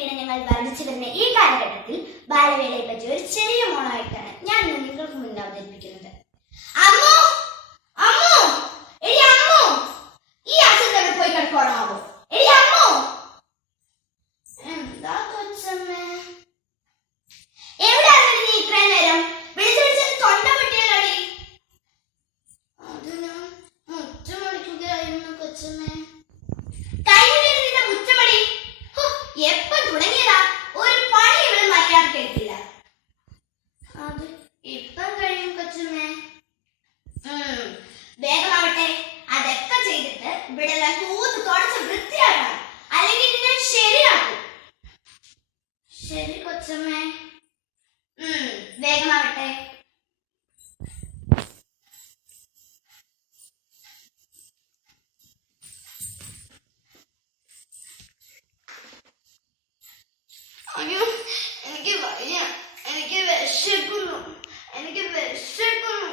കുട്ടിയിനങ്ങൾ വർദ്ധിച്ചു വരുന്ന ഈ കാലഘട്ടത്തിൽ ബാലവേലയെ പറ്റി ഒരു ചെറിയ മോണായിട്ടാണ് ഞാൻ നിങ്ങൾക്ക് മുന്നിൽ അവതരിപ്പിക്കുന്നത്. അമ്മോ അമ്മോ എടി അമ്മോ, ഈ അച്ഛൻ എവിടെ പോയി കിടക്കോളാവോ? എടി അമ്മോ. എന്താ കൊച്ചമ്മേ, എവിടെയാണ് നീ ഇത്രയും നേരം? വിളിച്ചു വിളിച്ച് തൊണ്ട പൊട്ടിയാലോടി. അത് ഞാൻ മുറ്റമടിക്കുകയായിരുന്നു കൊച്ചമ്മേ. കഴിഞ്ഞിട്ട് മുറ്റമടി എപ്പോ തുടങ്ങിയതാ? ഒരു പണി ഇവിടെ മര്യാദക്ക് എടുത്തില്ല. അത് ഇപ്പം കഴിയും കൊച്ചമ്മേ. വേഗമാവട്ടെ, അതൊക്കെ ചെയ്തിട്ട് ഇവിടെ എല്ലാം തൂത്ത് തുടച്ച് വൃത്തിയാക്കണം, അല്ലെങ്കിൽ ഇതിനെ ശരിയാക്കും. ശരി കൊച്ചമ്മേ. വേഗമാവട്ടെ. അയ്യോ, എനിക്ക് വയ്യ, എനിക്ക് വിശക്കുന്നു, എനിക്ക് വിശക്കുന്നു.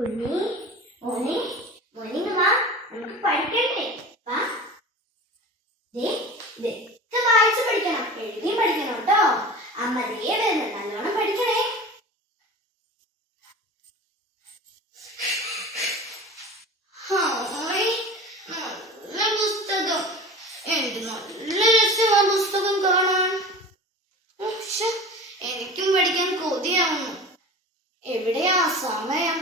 ഉണ്ണി, മോനെ, മോനിങ് വാ, നമുക്ക് പഠിക്കണ്ടേ? വാ. ഇതൊക്കെ വായിച്ച് പഠിക്കണം, എഴുതിയും പഠിക്കണം കേട്ടോ. അമ്മ ദേ വരുന്നു, നല്ലോണം പഠിക്കണേ. നല്ല പുസ്തകം, എന്ത് നല്ല രസമാ പുസ്തകം കാണാൻ. എനിക്കും പഠിക്കാൻ കൊതിയാവുന്നു. എവിടെയാ സമയം?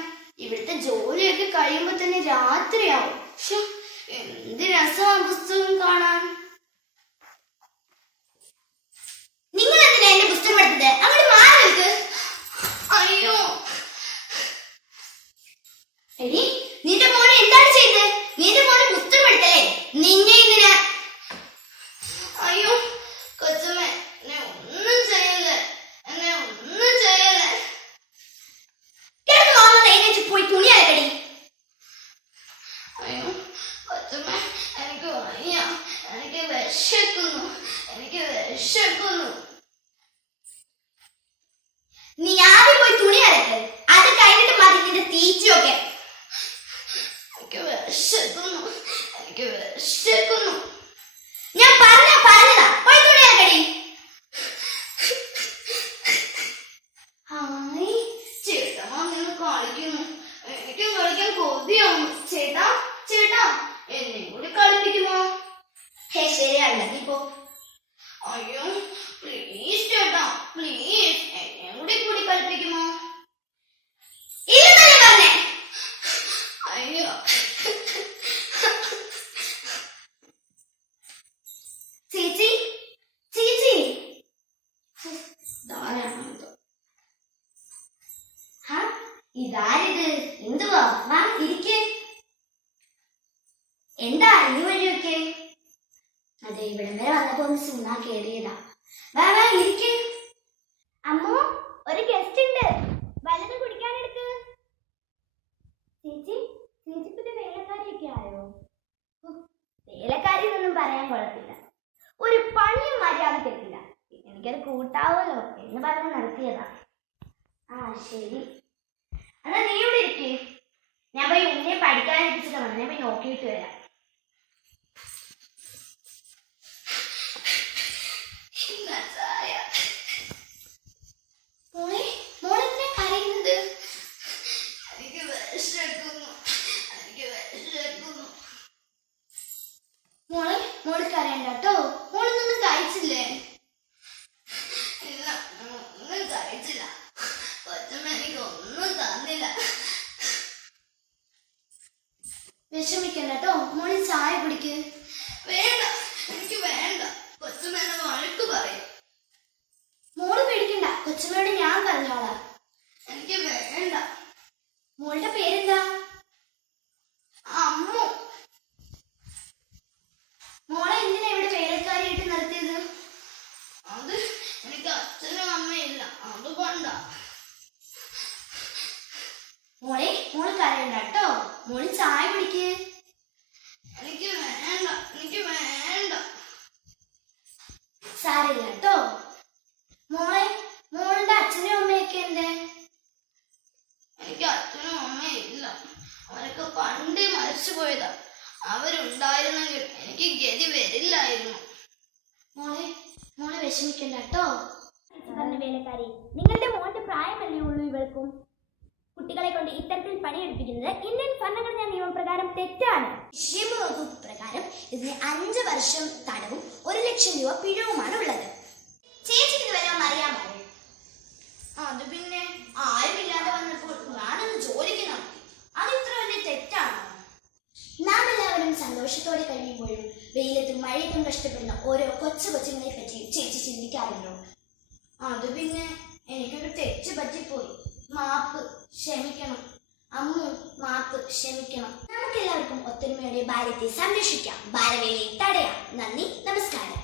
ഇവിടുത്തെ ജോലിയൊക്കെ കഴിയുമ്പോ തന്നെ രാത്രിയാവും. എന്ത് രസമാ പുസ്തകം കാണാൻ. നിങ്ങൾ എന്തിനാ എന്റെ പുസ്തകം എടുത്തത്? അങ്ങോട്ട് മാറി നിൽക്ക്. അയ്യോ എടി, നിന്റെ മോനെ എന്താണ് ചെയ്തത്? നിന്റെ മോനെ പുസ്തകം എടുത്തല്ലേ? നിന്നെ എന്തിനാ? അയ്യോ കൊച്ചമ്മ, എന്നെ ഒന്നും ചെയ്യല്ലേ, എന്നെ ഒന്നും ചെയ്യല്ലേ. കിടന്ന് മാമ എഴുന്നേറ്റ് പോയി തുണി അലക്കടി. അയ്യോ കൊച്ചമ്മ, എനിക്ക് വയ്യ, എനിക്ക് വിശക്കുന്നു, എനിക്ക് വിശക്കുന്നു. നീ ആദ്യം പോയി തുണി അലക്ക്, അത് കഴിഞ്ഞിട്ട് മതി നിന്റെ തീറ്റയൊക്കെ. എനിക്ക് വിശക്കുന്നു, എനിക്ക് വിശക്കുന്നു. ഞാൻ പറഞ്ഞതാ, പോയി തുണി അലക്കടി. ഹായ് ചേട്ടാ, നിന്ന് കളിക്കുന്നു, എനിക്ക് കളിക്കാൻ കൊതിയാവുന്നു. ചേട്ടാ ചേട്ടാ, എന്നെ കൂടി കളിപ്പിക്കുമോ? ശരിയാണ്ടോ? അയ്യോ പ്ലീസ് ചേട്ടാ, പ്ലീസ് എന്നെ കൂടി കളിപ്പിക്കുമോ? ഇല്ലെന്നല്ലേ പറഞ്ഞേ. അയ്യോ ചേച്ചി, ചേച്ചി ഇതാരിത്? എന്തുവാ? വാ ഇരിക്കേ. എന്താ ഈ വഴിയൊക്കെ? അതെ, ഇവിടം വരെ വന്നപ്പോ ഒന്ന് സുണ്ണാ കേറിയതാ. വാ വാ ഇരിക്കേ. അമ്മോ, ഒരു ഗസ്റ്റ് ഉണ്ട്, വല്ലതും കുടിക്കാനെടുക്ക്. ചേച്ചി, ചേച്ചിപ്പത്തെ വേലക്കാരിയൊക്കെ ആയോ? വേലക്കാരി ഒന്നും പറയാൻ കൊള്ളത്തില്ല, ഒരു പണിയും മര്യാദക്ക് എത്തില്ല. എനിക്കത് കൂട്ടാവല്ലോ എന്ന് പറഞ്ഞ് നടത്തിയതാ. ആ ശരി, എന്നാ നീ ഇവിടെ ഇരിക്കേ. ഞാൻ പോയി ഉണ്ണിയെ പഠിക്കാനിരിച്ചിട്ട് വന്നു, ഞാൻ പോയി നോക്കിയിട്ട് വരാം. മോളെന്തിനാ കരയുന്നത്? എനിക്ക് വിശക്കുന്നു, എനിക്ക് വിശക്കുന്നു. മോള് കരയണ്ട കേട്ടോ. മോളൊന്നും കഴിച്ചില്ലേ? ഇല്ല, ഒന്നും കഴിച്ചില്ല. കൊച്ചമ്മ എനിക്ക് ഒന്നും തന്നില്ല. വിഷമിക്കണ്ട കേട്ടോ, മോള് ചായ കുടിക്ക്. വേണ്ട, എനിക്ക് വേണ്ട, കൊച്ചമ്മ എന്നെ വഴക്ക് പറയും. മോള് പേടിക്കണ്ട, കൊച്ചമ്മയോട് ഞാൻ പറഞ്ഞോളാം. എനിക്ക് വേണ്ട. മോളുടെ പേരെന്താ? അമ്മു. മോളെ എന്തിനാ ഇവിടെ വേലക്കാരിയായിട്ട് നിർത്തിയത്? അത് എനിക്ക് അച്ഛനും അമ്മയില്ല, അതുകൊണ്ടാ. മോള് കരയണ്ട കേട്ടോ, മോള് ചായ കുടിക്ക്. എനിക്ക് വേണ്ട, എനിക്ക് വേണ്ട. സാരില്ല കേട്ടോ. മോളുടെ അച്ഛനും അമ്മയൊക്കെ എന്തേ? എനിക്ക് അച്ഛനും അമ്മയില്ല, അവരൊക്കെ പണ്ടേ മരിച്ചു പോയതാ. അവരുണ്ടായിരുന്നെങ്കിൽ എനിക്ക് ഗതി വരില്ലായിരുന്നു. മോളെ മോളെ വിഷമിക്കണ്ട കേട്ടോ. പറഞ്ഞ വേലക്കാരി, നിങ്ങളുടെ മോന്റെ പ്രായമല്ലേ ഉള്ളൂ ഇവൾക്കും. കുട്ടികളെ കൊണ്ട് ഇത്തരത്തിൽ പണിയെടുപ്പിക്കുന്നത് ഇന്ത്യൻ ഭരണഘടനാ നിയമപ്രകാരം തെറ്റാണ്. വകുപ്പ് പ്രകാരം ഇതിന് 5 വർഷം തടവും 1 ലക്ഷം രൂപ പിഴവുമാണ് ഉള്ളത്. ചേച്ചിക്ക് ഇത് വരാൻ അറിയാമോ? അത് പിന്നെ ആരുമില്ലാതെ വന്നപ്പോൾ ഞാനൊന്ന് ജോലിക്ക് നടത്തി. അത് ഇത്ര വലിയ തെറ്റാണോ? നാം എല്ലാവരും സന്തോഷത്തോടെ കഴിയുമ്പോഴും വെയിലത്തും മഴയത്തും കഷ്ടപ്പെടുന്ന ഓരോ കൊച്ചുങ്ങളെ പറ്റി ചേച്ചി ചിന്തിക്കാറുണ്ടോ? അത് പിന്നെ എനിക്കൊരു തെറ്റ് പറ്റിപ്പോയി. മാപ്പ്, ക്ഷമിക്കണം അമ്മു, മാപ്പ്, ക്ഷമിക്കണം. നമുക്കെല്ലാവർക്കും ഒത്തൊരുമയോടെ ബാല്യത്തെ സംരക്ഷിക്കാം, ബാലവേലയെ തടയാം. നന്ദി, നമസ്കാരം.